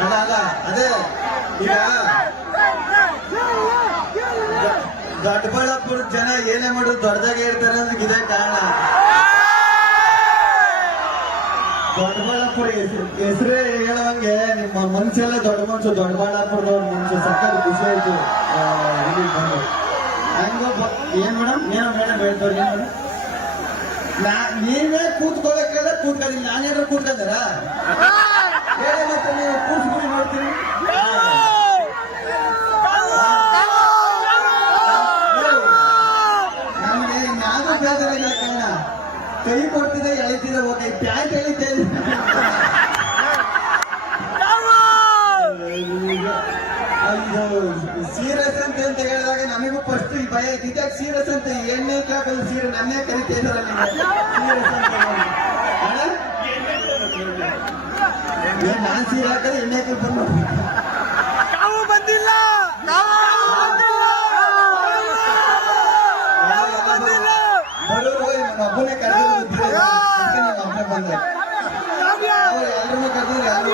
ಅಲ್ಲ ಅಲ್ಲ ಅದೇ ಈಗ ದೊಡ್ಡಬಳ್ಳಾಪುರ ಜನ ಏನೇ ಮಾಡೋದು ದೊಡ್ಡದಾಗೆ ಹೇಳ್ತಾರೆ ಅಂದ್ರೆ ಇದೇ ಕಾರಣ. ದೊಡ್ಡಬಳ್ಳಾಪುರ ಹೆಸರೇ ಹೇಳುವಂಗೆ ನಿಮ್ಮ ಮನ್ಸೆಲ್ಲ ದೊಡ್ಡ ಮನ್ಸು, ದೊಡ್ಡಬಳ್ಳಾಪುರದವ್ರ ಮನ್ಸು ಸಕ್ಕರೆ ಖುಷಿ ಆಯ್ತು. ಹೆಂಗೋ ಏನ್ ಮೇಡಮ್ ಏನೋ ಮೇಡಮ್ ಹೇಳ್ತವ್ರಿ ಏನು ನೀವೇ ಕೂತ್ಕೋಬೇಕಲ್ಲ ಕೂತ್ಕೊಳ್ಳಿ, ನಾನೇನಾದ್ರು ಕೂತ್ಕೊಂಡಾರ ಹೇಳಿ ಮತ್ತೆ ನೀವು ಕೂತ್ಬಿಡಿ ನೋಡ್ತೀನಿ. ನಮ್ಗೆ ಇನ್ಯಾವುದೂ ಬೇಜಾರಿಲ್ಲ ಕಣ್ಣ, ಕೈ ಕೊಡ್ತಿದೆ ಎಳಿತಿದೆ ಓಕೆ, ಪ್ಯಾಂಟ್ ಎಳಿತೇ ಸೀರಿಯಸ್ ಅಂತ ಹೇಳಿದಾಗ ನಮಗೂ ಫಸ್ಟ್ ಭಯ ಇದ್ದಾಗ ಸೀರಿಯಸ್ ಅಂತ ಎಣ್ಣೆ ಹಾಕಲು ಸೀರೆ ನನ್ನೇ ಕರಿತಾ ಇದ್ದಾರ ಸೀರಿಯಸ್ ಅಂತ. ನಾನ್ ಸೀರೆ ಹಾಕಿದ್ರೆ ಎಣ್ಣೆ ಹಾಕಿ ಬಂದು ಬಂದಿಲ್ಲ ಬಡವರು ನಮ್ಮ ಹಬ್ಬನೇ ಕರೆದು ನಿಮ್ಮ ಹಬ್ಬ ಬಂದ ಎಲ್ಲರೂ ಕರೆದ್ರು ಯಾರು